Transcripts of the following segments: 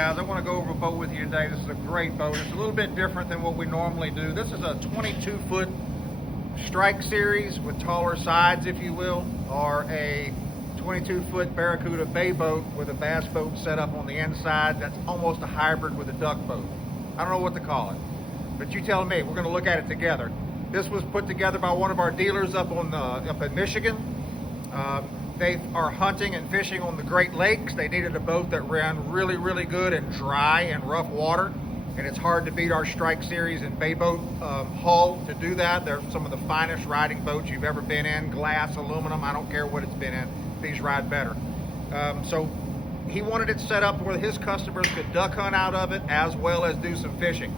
guys, I want to go over a boat with you today. This is a great boat. It's a little bit different than what we normally do. This is a 22-foot strike series with taller sides, if you will, or a 22-foot Barracuda bay boat with a bass boat set up on the inside. That's almost a hybrid with a duck boat. I don't know what to call it, but you tell me. We're going to look at it together. This was put together by one of our dealers up in Michigan. They are hunting and fishing on the Great Lakes. They needed a boat that ran really, really good in dry and rough water. And it's hard to beat our Strike Series and bay boat hull to do that. They're some of the finest riding boats you've ever been in. Glass, aluminum, I don't care what it's been in. These ride better. So he wanted it set up where his customers could duck hunt out of it as well as do some fishing.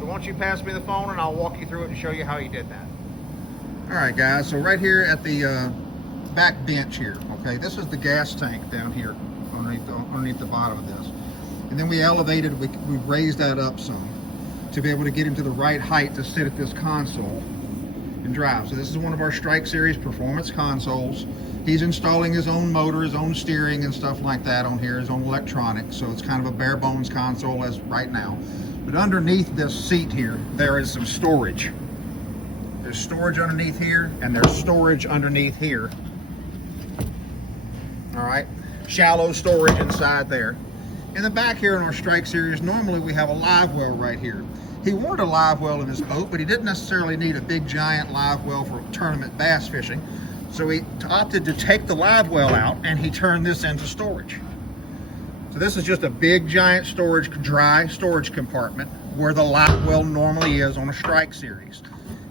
So why don't you pass me the phone and I'll walk you through it and show you how he did that. All right, guys, so right here at the back bench here, okay, this is the gas tank down here underneath the bottom of this. And then we elevated, we raised that up some to be able to get him to the right height to sit at this console and drive. So this is one of our Strike Series performance consoles. He's installing his own motor, his own steering and stuff like that on here, his own electronics. So it's kind of a bare bones console as right now. But underneath this seat here, there is some storage. There's storage underneath here, and there's storage underneath here. All right, shallow storage inside there. In the back here in our Strike Series, normally we have a live well right here. He wanted a live well in his boat, but he didn't necessarily need a big giant live well for tournament bass fishing. So he opted to take the live well out and he turned this into storage. So this is just a big giant storage, dry storage compartment where the live well normally is on a Strike Series.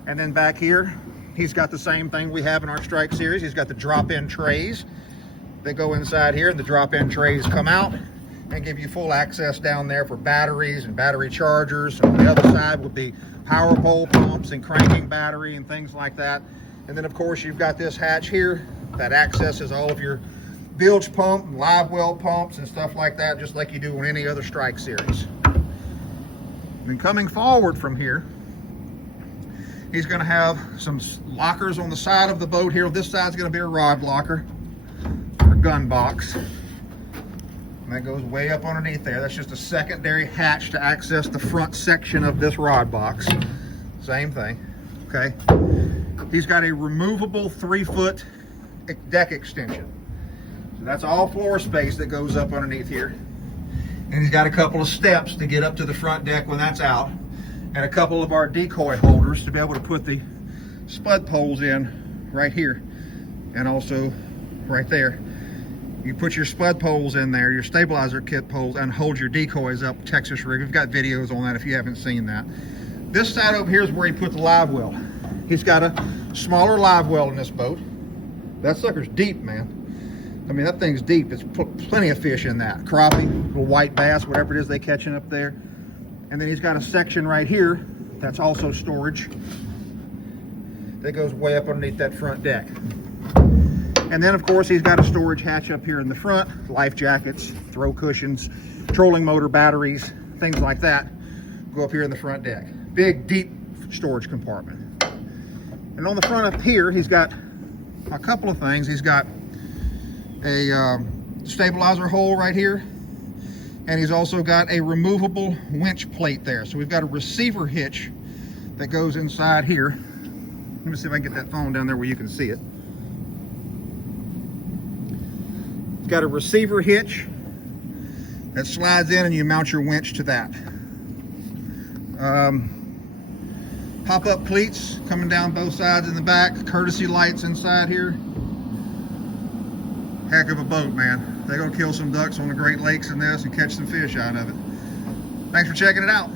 And then back here, he's got the same thing we have in our Strike Series. He's got the drop-in trays. They go inside here, and the drop-in trays come out and give you full access down there for batteries and battery chargers. On the other side would be power pole pumps and cranking battery and things like that. And then of course you've got this hatch here that accesses all of your bilge pump, live well pumps and stuff like that, just like you do on any other Strike Series. And then coming forward from here, he's going to have some lockers on the side of the boat here. This side's going to be a rod locker or gun box. And that goes way up underneath there. That's just a secondary hatch to access the front section of this rod box. Same thing, okay? He's got a removable 3-foot deck extension. So that's all floor space that goes up underneath here. And he's got a couple of steps to get up to the front deck when that's out. And a couple of our decoy holders to be able to put the spud poles in right here. And also right there. You put your spud poles in there, your stabilizer kit poles, and hold your decoys up Texas rig. We've got videos on that if you haven't seen that. This side over here is where he put the live well. He's got a smaller live well in this boat. That sucker's deep, man. I mean, that thing's deep. It's plenty of fish in that. Crappie, little white bass, whatever it is they catching up there. And then he's got a section right here that's also storage that goes way up underneath that front deck. And then of course he's got a storage hatch up here in the front, life jackets, throw cushions, trolling motor batteries, things like that go up here in the front deck. Big, deep storage compartment. And on the front up here, he's got a couple of things. He's got a stabilizer hole right here, and he's also got a removable winch plate there. So we've got a receiver hitch that goes inside here. Let me see if I can get that phone down there where you can see it. Got a receiver hitch that slides in and you mount your winch to that. Pop-up cleats coming down both sides in the back, courtesy lights inside here. Heck of a boat, man. They're gonna kill some ducks on the Great Lakes in this and catch some fish out of it. Thanks for checking it out.